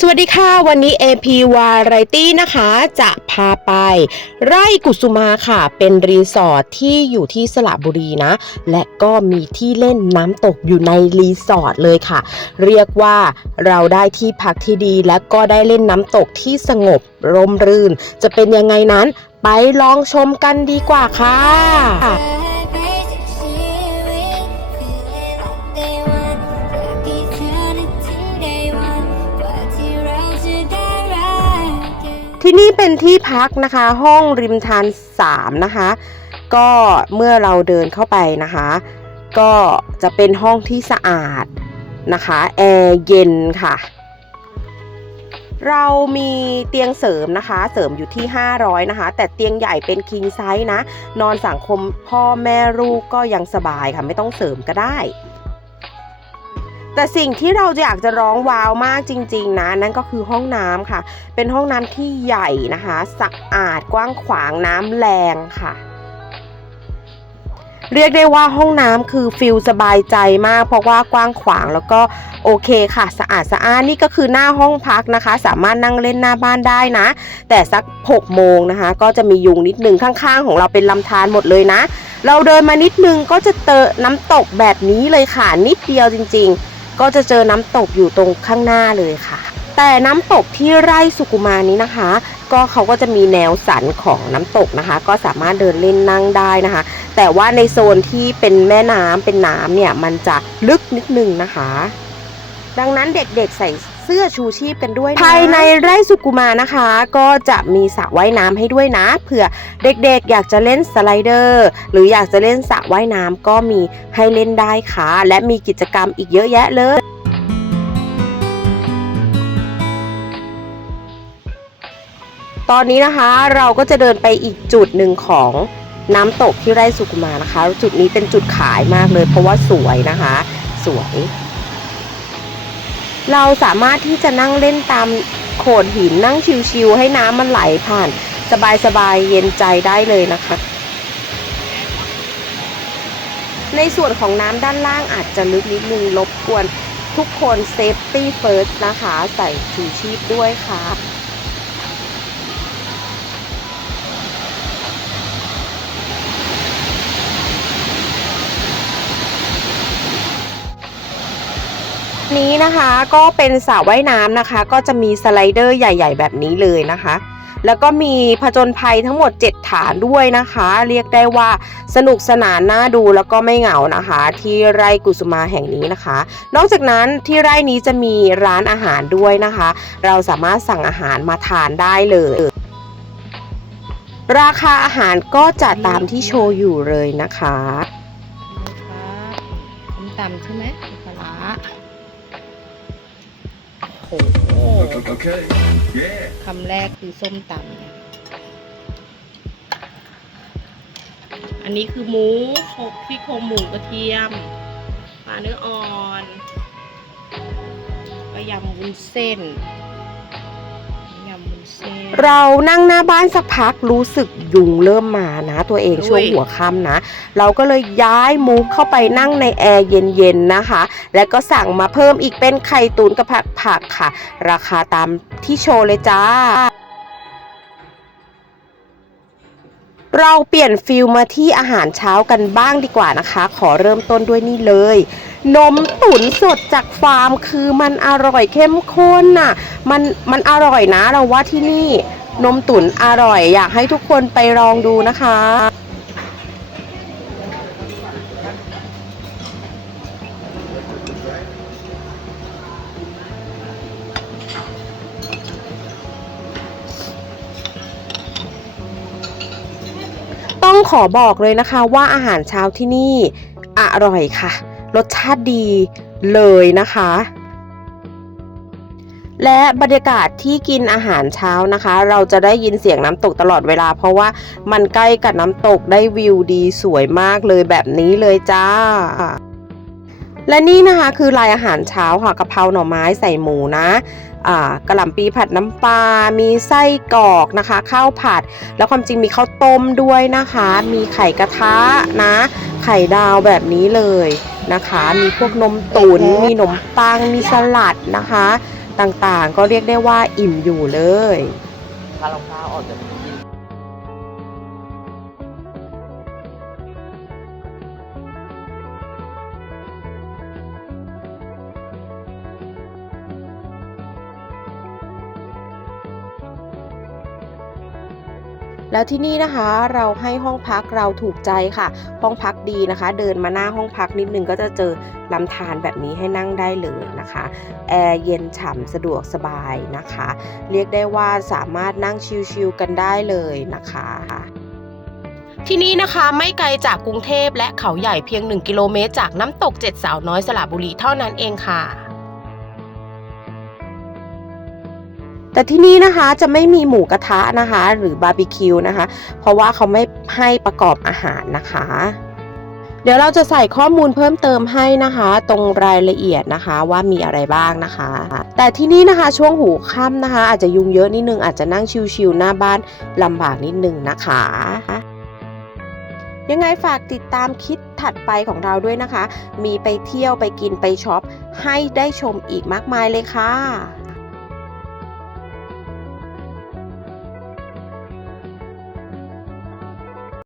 สวัสดีค่ะวันนี้ AP Variety นะคะจะพาไป ไร่กุสุมาค่ะ เป็นรีสอร์ทที่อยู่ที่สระบุรีนะ และก็มีที่เล่นน้ำตกอยู่ในรีสอร์ทเลยค่ะ เรียกว่าเราได้ที่พักที่ดีและก็ได้เล่นน้ำตกที่สงบร่มรื่น จะเป็นยังไงนั้นไปลองชมกันดีกว่าค่ะ เป็นที่พักนะคะ ห้องริมทาน3นะคะ ก็เมื่อเราเดินเข้าไปนะคะ ก็จะเป็นห้องที่สะอาดนะคะแอร์เย็นค่ะ เรามีเตียงเสริมนะคะ เสริมอยู่ที่ 500 นะคะ แต่เตียงใหญ่เป็น king size นะ นอนสังคมพ่อแม่ลูกก็ยังสบายค่ะ ไม่ต้องเสริมก็ได้ แต่สิ่งที่เราจะอยากจะร้องว้าวมากจริง ๆ นะ นั่นก็คือห้องน้ำค่ะ เป็นห้องน้ำที่ใหญ่นะคะสะอาดกว้างขวางน้ำแรงค่ะ เรียกได้ว่าห้องน้ำคือฟิลสบายใจมาก เพราะว่ากว้างขวางแล้วก็โอเคค่ะ สะอาดสะอานนี่ก็คือหน้าห้องพักนะคะ สามารถนั่งเล่นหน้าบ้านได้นะ แต่สัก6โมงนะคะ ก็จะมียุงนิดนึงข้างๆ ของเราเป็นลำธารหมดเลยนะ เราเดินมานิดนึงก็จะเจอน้ำตกแบบนี้เลยค่ะนิดเดียวจริง ๆ ก็จะเจอน้ำตกอยู่ตรงข้างหน้าเลยค่ะ แต่น้ำตกที่ไร่สุกุมานี้นะคะ ก็เขาก็จะมีแนวสันของน้ำตกนะคะ ก็สามารถเดินเล่นนั่งได้นะคะ แต่ว่าในโซนที่เป็นแม่น้ำเป็นน้ำเนี่ยมันจะลึกนิดนึงนะคะ ดังนั้นเด็กๆใส่เสื้อชูชีพกันด้วยนะภายในไร่สุกุมานะคะ ก็จะมีสระว่ายน้ำให้ด้วยนะเผื่อเด็กๆ อยากจะเล่นสไลเดอร์ หรืออยากจะเล่นสระว่ายน้ำก็มีให้เล่นได้ค่ะ และมีกิจกรรมอีกเยอะแยะเลยตอนนี้นะคะเราก็จะเดินไปอีกจุดหนึ่งของน้ำตกที่ไร่สุกุมานะคะ จุดนี้เป็นจุดขายมากเลย เพราะว่าสวยนะคะ สวย เราสามารถที่จะนั่งเล่นตามโขดหินนั่งชิวๆให้น้ำมันไหลผ่าน สบายๆเย็นใจได้เลยนะคะ ในส่วนของน้ำด้านล่างอาจจะลึกนิดนึงรบกวนทุกคนเซฟตี้เฟิร์สนะคะ ใส่ชูชีพด้วยค่ะ นี้นะคะก็เป็นสระว่ายน้ำนะคะ ก็จะมีสไลเดอร์ใหญ่ ๆ แบบนี้เลยนะคะ แล้วก็มีผจญภัยทั้งหมด 7 ฐานด้วยนะคะ เรียกได้ว่าสนุกสนานน่าดูแล้วก็ไม่เหงานะคะ ที่ไร่กุสุมาแห่งนี้นะคะ นอกจากนั้นที่ไร่นี้จะมีร้านอาหารด้วยนะคะ เราสามารถสั่งอาหารมาทานได้เลยราคาอาหารก็จะตามที่โชว์อยู่เลยนะคะส้มตำใช่ไหมปลาร้า โหคำแรกคือส้มตำอันนี้คือหมูโคกที่โครงหมูกระเทียมปลาเนื้ออ่อนก็ยำวุ้นเส้น เส้นเรานั่งหน้าบ้านสักพักรู้สึกยุงเริ่มมานะ ตัวเองอุ้ยช่วงหัวค่ำนะ เราก็เลยย้ายมุกเข้าไปนั่งในแอร์เย็นๆนะคะ แล้วก็สั่งมาเพิ่มอีกเป็นไข่ตุ๋นกับผักผักค่ะ ราคาตามที่โชว์เลยจ้าเราเปลี่ยนฟิลมาที่อาหารเช้ากันบ้างดีกว่านะคะ ขอเริ่มต้นด้วยนี่เลย นมตุ๋นสดจากฟาร์มคือมันอร่อยเข้มข้นน่ะ มันมันอร่อยนะเราว่าที่นี่นมตุ๋นอร่อย อยากให้ทุกคนไปลองดูนะคะต้องขอบอกเลยนะคะว่าอาหารเช้าที่นี่อร่อยค่ะ รสชาติดีเลยนะคะ และบรรยากาศที่กินอาหารเช้านะคะ เราจะได้ยินเสียงน้ำตกตลอดเวลา เพราะว่ามันใกล้กับน้ำตกได้วิวดีสวยมากเลยแบบนี้เลยจ้าและนี่นะคะคือลายอาหารเช้าค่ะกะเพราหน่อไม้ใส่หมูนะกระหล่ำปีผัดน้ำปลา มีไส้กรอกนะคะ ข้าวผัด แล้วความจริงมีข้าวต้มด้วยนะคะ มีไข่กระทะนะ ไข่ดาวแบบนี้เลย นะคะ มีพวกนมตุนมีขนมปัง มีสลัดนะคะ ต่างๆ ก็เรียกได้ว่าอิ่มอยู่เลยถ้าเราข้าวออกจาก แล้วที่นี่นะคะเราให้ห้องพักเราถูกใจค่ะ ห้องพักดีนะคะ เดินมาหน้าห้องพักนิดนึงก็จะเจอลำธารแบบนี้ให้นั่งได้เลยนะคะแอร์เย็นฉ่ำสะดวกสบายนะคะ เรียกได้ว่าสามารถนั่งชิลๆกันได้เลยนะคะที่นี่นะคะไม่ไกลจากกรุงเทพและเขาใหญ่เพียง 1 กิโลเมตรจากน้ำตกเจ็ดสาวน้อยสระบุรีเท่านั้นเองค่ะ แต่ที่นี่นะคะจะไม่มีหมูกระทะนะคะ หรือบาร์บีคิวนะคะ เพราะว่าเขาไม่ให้ประกอบอาหารนะคะ เดี๋ยวเราจะใส่ข้อมูลเพิ่มเติมให้นะคะ ตรงรายละเอียดนะคะว่ามีอะไรบ้างนะคะ แต่ที่นี่นะคะช่วงหูค่ำนะคะ อาจจะยุงเยอะนิดนึงอาจจะนั่งชิวๆหน้าบ้านลำบากนิดนึงนะคะยังไงฝากติดตามคลิปถัดไปของเราด้วยนะคะ มีไปเที่ยวไปกินไปช็อป ให้ได้ชมอีกมากมายเลยค่ะ